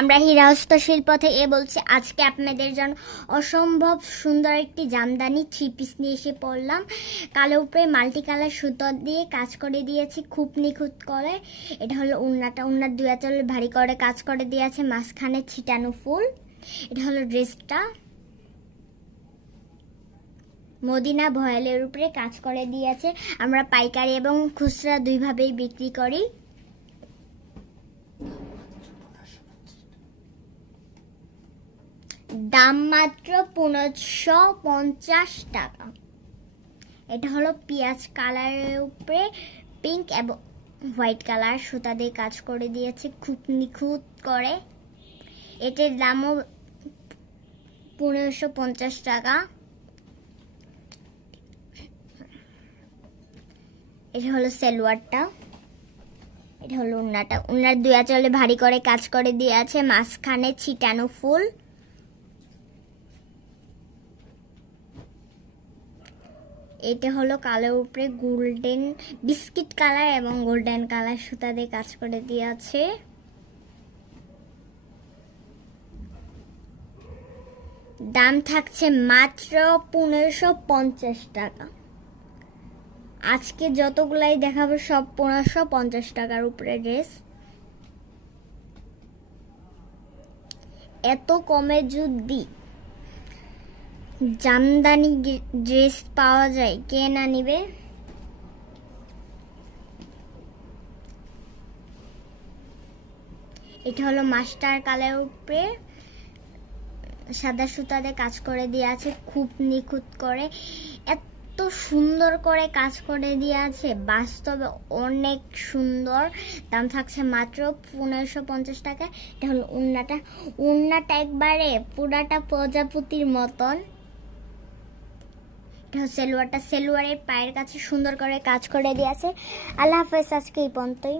আমরা হীরা হস্তশিল্প থেকে বলছি। আজকে আপনাদের জন্য অসম্ভব সুন্দর একটি জামদানি 3 পিস নিয়ে এসে পড়লাম। কালো উপরে মাল্টি কালার সুতো দিয়ে কাজ করে দিয়েছি খুব নিখুঁত করে। এটা হলো ওড়নাটা, ওড়নার 2 আঁচল ভারী করে কাজ করে দিয়েছে, মাঝখানে ছিটানো ফুল। এটা হলো ড্রেসটা, মদিনা ভয়েলের উপরে কাজ করে দিয়েছে। আমরা পাইকারি এবং খুচরা দুইভাবেই বিক্রি করি। দাম মাত্র 1550 টাকা। এটা হলো পেঁয়াজ কালারের উপরে পিঙ্ক এবং হোয়াইট কালার সুতা দিয়ে কাজ করে দিয়েছে খুব নিখুঁত করে। এটার দামও 1550 টাকা। এটা হলো সালোয়ারটা, এটা হলো ওড়নাটা, ওড়নার 2 আঁচলে ভারী করে কাজ করে দিয়ে আছে, মাঝখানে ছিটানো ফুল। এটা হলো কালোর উপরে গোল্ডেন বিস্কিট কালার এবং গোল্ডেন কালার সুতা দিয়ে কাজ করে দিয়ে আছে। দাম থাকছে মাত্র 1550 টাকা। আজকে যতগুলাই দেখাবো সব 1550 টাকার উপরে ড্রেস। এত কমে যদি জামদানি ড্রেস পাওয়া যায়, কে না নিবে? এটা হলো মাস্টার কালারের উপরে সাদা সুতা দিয়ে কাজ করে দিয়ে আছে খুব নিখুঁত করে। এত সুন্দর করে কাজ করে দিয়ে আছে, বাস্তবে অনেক সুন্দর। দাম থাকছে মাত্র 1550 টাকা। এটা হলো ওড়নাটা, ওড়নাটা একবারে পুরাটা প্রজাপতির মতন। সালোয়ারটা, সালোয়ারের পায়ের কাছে সুন্দর করে কাজ করে দিয়েছে। আল্লাহ হাফেজ, আজকে এই পর্যন্তই।